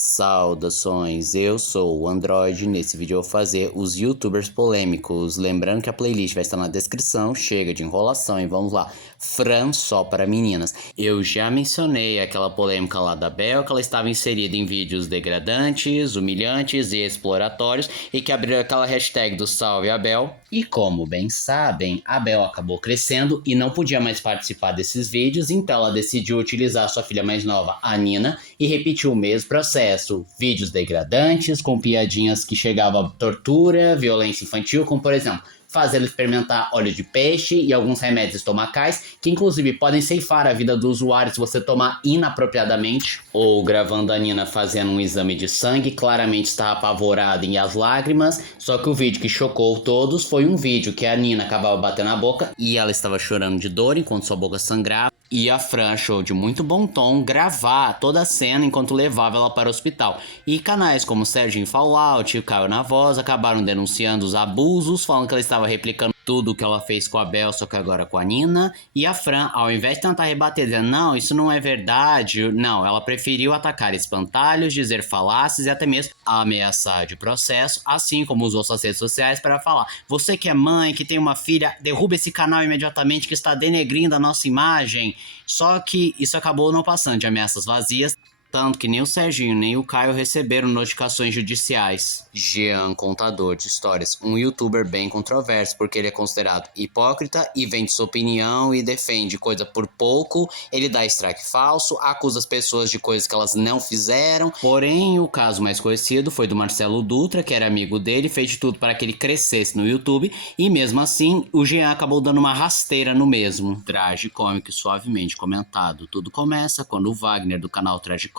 Saudações, eu sou o Android. Nesse vídeo eu vou fazer os youtubers polêmicos. Lembrando que a playlist vai estar na descrição. Chega de enrolação e vamos lá. Fran só para meninas. Eu já mencionei aquela polêmica lá da Bel, que ela estava inserida em vídeos degradantes, humilhantes e exploratórios, e que abriu aquela hashtag do Salve a Bel. E como bem sabem, a Bel acabou crescendo e não podia mais participar desses vídeos, então ela decidiu utilizar sua filha mais nova, a Nina, e repetiu o mesmo processo. Vídeos degradantes, com piadinhas que chegavam a tortura, violência infantil, como por exemplo, fazer ela experimentar óleo de peixe e alguns remédios estomacais, que inclusive podem ceifar a vida do usuário se você tomar inapropriadamente. Ou gravando a Nina fazendo um exame de sangue, claramente está apavorada e as lágrimas, só que o vídeo que chocou todos foi um vídeo que a Nina acabava batendo na boca e ela estava chorando de dor enquanto sua boca sangrava. E a Fran achou de muito bom tom gravar toda a cena enquanto levava ela para o hospital. E canais como Serginho Fallout e o Caio na Voz acabaram denunciando os abusos, falando que ela estava replicando tudo o que ela fez com a Bel, só que agora com a Nina. E a Fran, ao invés de tentar rebater, dizendo, não, isso não é verdade, não, ela preferiu atacar espantalhos, dizer falácias e até mesmo ameaçar de processo, assim como usou suas redes sociais para falar, você que é mãe, que tem uma filha, derruba esse canal imediatamente que está denegrindo a nossa imagem. Só que isso acabou não passando de ameaças vazias, tanto que nem o Serginho nem o Caio receberam notificações judiciais. Jean, contador de histórias, um youtuber bem controverso, porque ele é considerado hipócrita e vende sua opinião e defende coisa por pouco, ele dá strike falso, acusa as pessoas de coisas que elas não fizeram. Porém, o caso mais conhecido foi do Marcelo Dutra, que era amigo dele, fez de tudo para que ele crescesse no YouTube, e mesmo assim, o Jean acabou dando uma rasteira no mesmo. Tragicômico e suavemente comentado. Tudo começa quando o Wagner, do canal Tragicômico,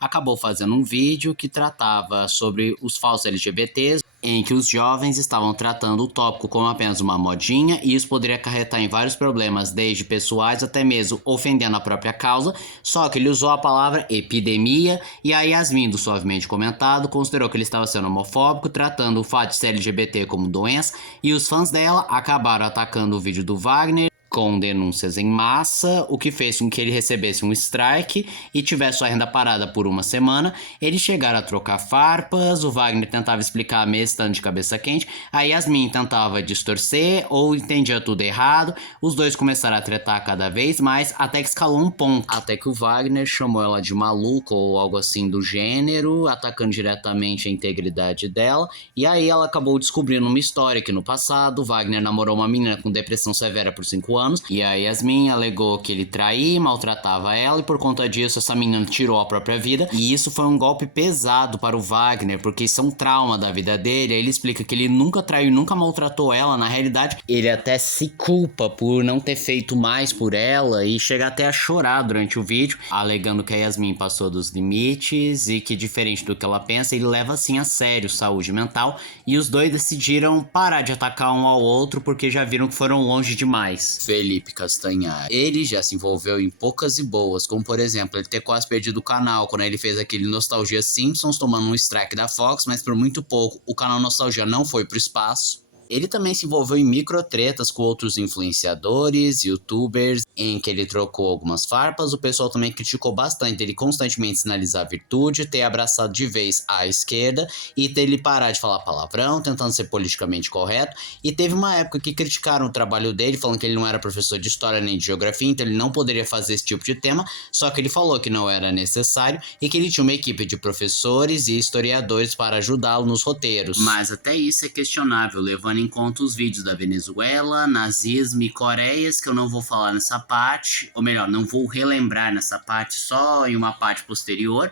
acabou fazendo um vídeo que tratava sobre os falsos LGBTs, em que os jovens estavam tratando o tópico como apenas uma modinha, e isso poderia acarretar em vários problemas, desde pessoais até mesmo ofendendo a própria causa, só que ele usou a palavra epidemia, e a Yasmin, do Suavemente Comentado, considerou que ele estava sendo homofóbico, tratando o fato de ser LGBT como doença, e os fãs dela acabaram atacando o vídeo do Wagner, com denúncias em massa, o que fez com que ele recebesse um strike e tivesse sua renda parada por uma semana. Eles chegaram a trocar farpas, o Wagner tentava explicar mesmo estando de cabeça quente, a Yasmin tentava distorcer ou entendia tudo errado, os dois começaram a tretar cada vez mais, até que escalou um ponto, até que o Wagner chamou ela de maluca ou algo assim do gênero, atacando diretamente a integridade dela, e aí ela acabou descobrindo uma história que no passado o Wagner namorou uma menina com depressão severa por 5 anos, e a Yasmin alegou que ele traía, maltratava ela, e por conta disso essa menina tirou a própria vida, e isso foi um golpe pesado para o Wagner, porque isso é um trauma da vida dele. Aí ele explica que ele nunca traiu, nunca maltratou ela, na realidade ele até se culpa por não ter feito mais por ela, e chega até a chorar durante o vídeo, alegando que a Yasmin passou dos limites, e que diferente do que ela pensa, ele leva assim a sério saúde mental, e os dois decidiram parar de atacar um ao outro, porque já viram que foram longe demais. Felipe Castanhar, ele já se envolveu em poucas e boas, como por exemplo, ele ter quase perdido o canal quando ele fez aquele Nostalgia Simpsons tomando um strike da Fox, mas por muito pouco o canal Nostalgia não foi pro espaço. Ele também se envolveu em microtretas com outros influenciadores, youtubers, em que ele trocou algumas farpas. O pessoal também criticou bastante ele constantemente sinalizar virtude, ter abraçado de vez a esquerda e ter ele parar de falar palavrão, tentando ser politicamente correto. E teve uma época que criticaram o trabalho dele, falando que ele não era professor de história nem de geografia, então ele não poderia fazer esse tipo de tema, só que ele falou que não era necessário e que ele tinha uma equipe de professores e historiadores para ajudá-lo nos roteiros. Mas até isso é questionável, levando em conta os vídeos da Venezuela, nazismo e Coreias, que eu não vou falar nessa parte, ou melhor, não vou relembrar nessa parte, só em uma parte posterior.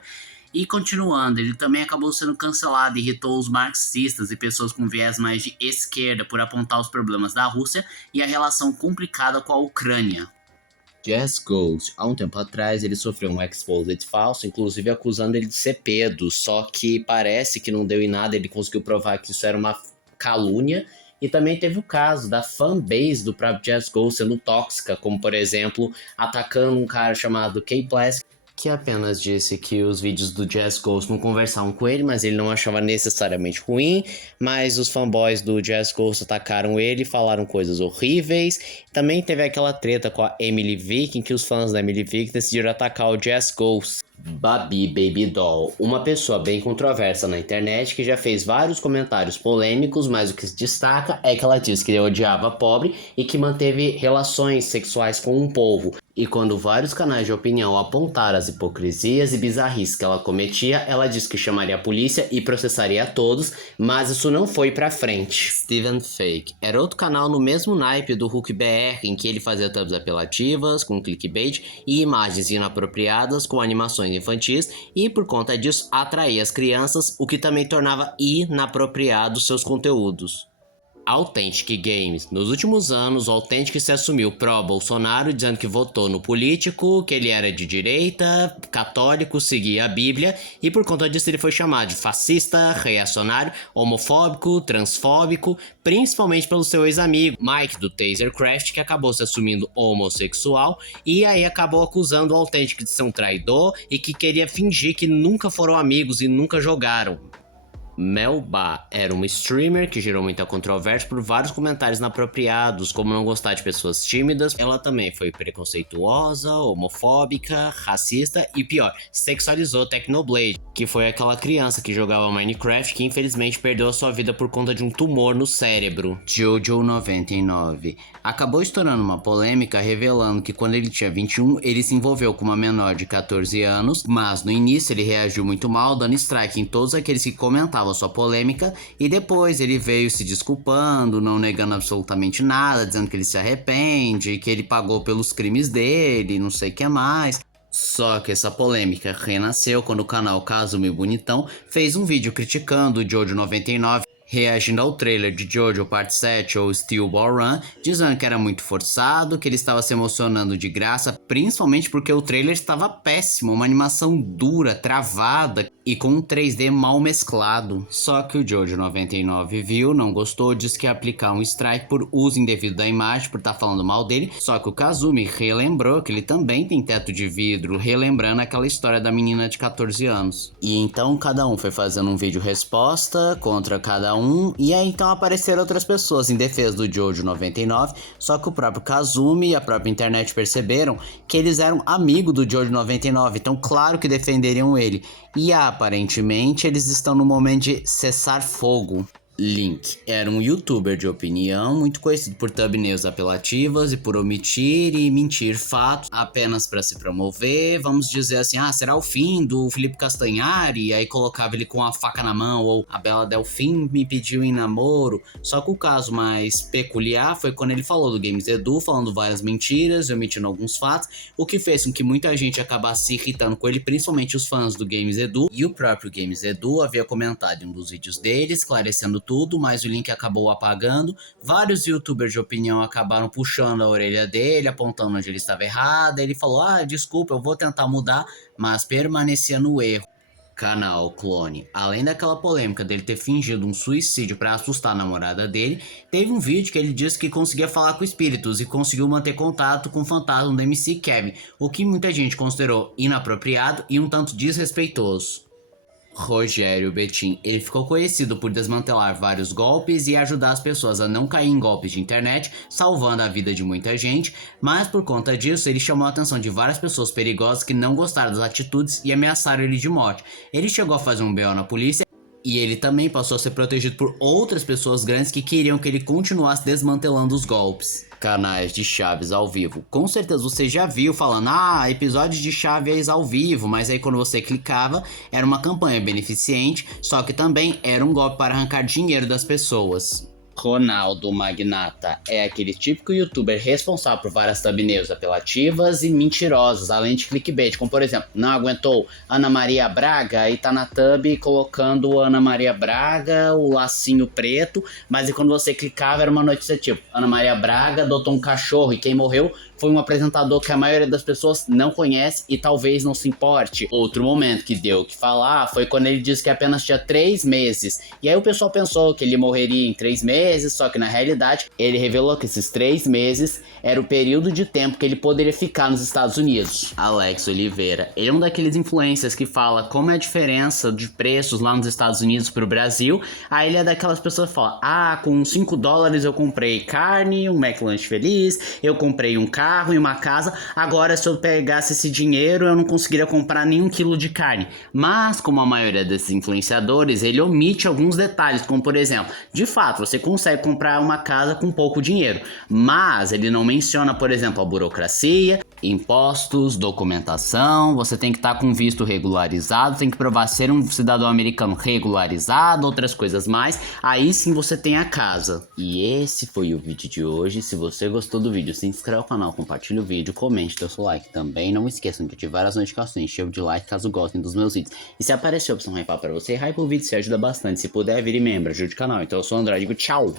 E continuando, ele também acabou sendo cancelado e irritou os marxistas e pessoas com viés mais de esquerda por apontar os problemas da Rússia e a relação complicada com a Ucrânia. Jazz Ghost, há um tempo atrás ele sofreu um exposed falso, inclusive acusando ele de ser pedo, só que parece que não deu em nada, ele conseguiu provar que isso era uma calúnia. E também teve o caso da fanbase do próprio Jazz Ghost sendo tóxica, como por exemplo, atacando um cara chamado K-Plastic, que apenas disse que os vídeos do Just Ghost não conversavam com ele, mas ele não achava necessariamente ruim, mas os fanboys do Just Ghost atacaram ele e falaram coisas horríveis. Também teve aquela treta com a Emily Vick, em que os fãs da Emily Vick decidiram atacar o Just Ghost. Babi Baby Doll, uma pessoa bem controversa na internet que já fez vários comentários polêmicos, mas o que se destaca é que ela diz que ele odiava pobre e que manteve relações sexuais com um povo. E quando vários canais de opinião apontaram as hipocrisias e bizarrices que ela cometia, ela disse que chamaria a polícia e processaria a todos, mas isso não foi pra frente. Steven Fake era outro canal no mesmo naipe do Hulk BR, em que ele fazia thumbs apelativas, com clickbait e imagens inapropriadas com animações infantis, e por conta disso atraía as crianças, o que também tornava inapropriados seus conteúdos. Authentic Games. Nos últimos anos, o Authentic se assumiu pró-Bolsonaro, dizendo que votou no político, que ele era de direita, católico, seguia a Bíblia, e por conta disso ele foi chamado de fascista, reacionário, homofóbico, transfóbico, principalmente pelo seu ex-amigo Mike do Tasercraft, que acabou se assumindo homossexual, e aí acabou acusando o Authentic de ser um traidor e que queria fingir que nunca foram amigos e nunca jogaram. Melba era uma streamer que gerou muita controvérsia por vários comentários inapropriados, como não gostar de pessoas tímidas. Ela também foi preconceituosa, homofóbica, racista e pior, sexualizou Technoblade, que foi aquela criança que jogava Minecraft que infelizmente perdeu a sua vida por conta de um tumor no cérebro. Jojo99 acabou estourando uma polêmica revelando que quando ele tinha 21, ele se envolveu com uma menor de 14 anos, mas no início ele reagiu muito mal, dando strike em todos aqueles que comentavam sua polêmica, e depois ele veio se desculpando, não negando absolutamente nada, dizendo que ele se arrepende, que ele pagou pelos crimes dele, não sei o que mais. Só que essa polêmica renasceu quando o canal Kazumi Bonitão fez um vídeo criticando o Jojo99, reagindo ao trailer de Jojo Parte 7 ou Steel Ball Run, dizendo que era muito forçado, que ele estava se emocionando de graça, principalmente porque o trailer estava péssimo, uma animação dura, travada e com um 3D mal mesclado. Só que o Jojo99 viu, não gostou, disse que ia aplicar um strike por uso indevido da imagem, por estar falando mal dele, só que o Kazumi relembrou que ele também tem teto de vidro, relembrando aquela história da menina de 14 anos. E então cada um foi fazendo um vídeo resposta contra cada um, e aí então apareceram outras pessoas em defesa do Jojo99, só que o próprio Kazumi e a própria internet perceberam que eles eram amigos do Jojo99, então claro que defenderiam ele. E aparentemente eles estão no momento de cessar fogo. Link era um youtuber de opinião muito conhecido por thumbnails apelativas e por omitir e mentir fatos apenas para se promover. Vamos dizer assim, será o fim do Felipe Castanhari? E aí colocava ele com a faca na mão, ou a Bela Delfim me pediu em namoro. Só que o caso mais peculiar foi quando ele falou do Games Edu, falando várias mentiras e omitindo alguns fatos, o que fez com que muita gente acabasse se irritando com ele, principalmente os fãs do Games Edu. E o próprio Games Edu havia comentado em um dos vídeos dele, esclarecendo tudo, mas o link acabou apagando. Vários youtubers de opinião acabaram puxando a orelha dele, apontando onde ele estava errado. Ele falou, desculpa, eu vou tentar mudar, mas permanecia no erro. Canal Clone, além daquela polêmica dele ter fingido um suicídio para assustar a namorada dele, teve um vídeo que ele disse que conseguia falar com espíritos e conseguiu manter contato com o fantasma do MC Kevin, o que muita gente considerou inapropriado e um tanto desrespeitoso. Rogério Betim, ele ficou conhecido por desmantelar vários golpes e ajudar as pessoas a não cair em golpes de internet, salvando a vida de muita gente, mas por conta disso ele chamou a atenção de várias pessoas perigosas que não gostaram das atitudes e ameaçaram ele de morte. Ele chegou a fazer um BO na polícia e ele também passou a ser protegido por outras pessoas grandes que queriam que ele continuasse desmantelando os golpes. Canais de Chaves ao vivo. Com certeza você já viu falando, episódio de Chaves ao vivo, mas aí quando você clicava, era uma campanha beneficente, só que também era um golpe para arrancar dinheiro das pessoas. Ronaldo Magnata é aquele típico youtuber responsável por várias thumbnails apelativas e mentirosas, além de clickbait, como por exemplo, não aguentou Ana Maria Braga e tá na thumb colocando Ana Maria Braga, o lacinho preto, mas e quando você clicava era uma notícia tipo, Ana Maria Braga adotou um cachorro e quem morreu foi um apresentador que a maioria das pessoas não conhece e talvez não se importe. Outro momento que deu o que falar foi quando ele disse que apenas tinha 3 meses. E aí o pessoal pensou que ele morreria em 3 meses, só que na realidade ele revelou que esses 3 meses era o período de tempo que ele poderia ficar nos Estados Unidos. Alex Oliveira, ele é um daqueles influencers que fala como é a diferença de preços lá nos Estados Unidos pro Brasil. Aí ele é daquelas pessoas que falam, com 5 dólares eu comprei carne, um McLanche feliz, eu comprei um carro e uma casa, agora se eu pegasse esse dinheiro eu não conseguiria comprar nem 1 quilo de carne. Mas como a maioria desses influenciadores, ele omite alguns detalhes, como por exemplo, de fato você consegue comprar uma casa com pouco dinheiro, mas ele não menciona, por exemplo, a burocracia, impostos, documentação, você tem que estar com visto regularizado, tem que provar ser um cidadão americano regularizado, outras coisas mais, aí sim você tem a casa. E esse foi o vídeo de hoje. Se você gostou do vídeo, se inscreve no canal, compartilha o vídeo, comente, dê o seu like também. Não esqueçam de ativar as notificações, encher de like caso gostem dos meus vídeos. E se aparecer a opção hypar pra você, hype o vídeo, se ajuda bastante. Se puder, vire membro, ajude o canal. Então eu sou o André, digo tchau!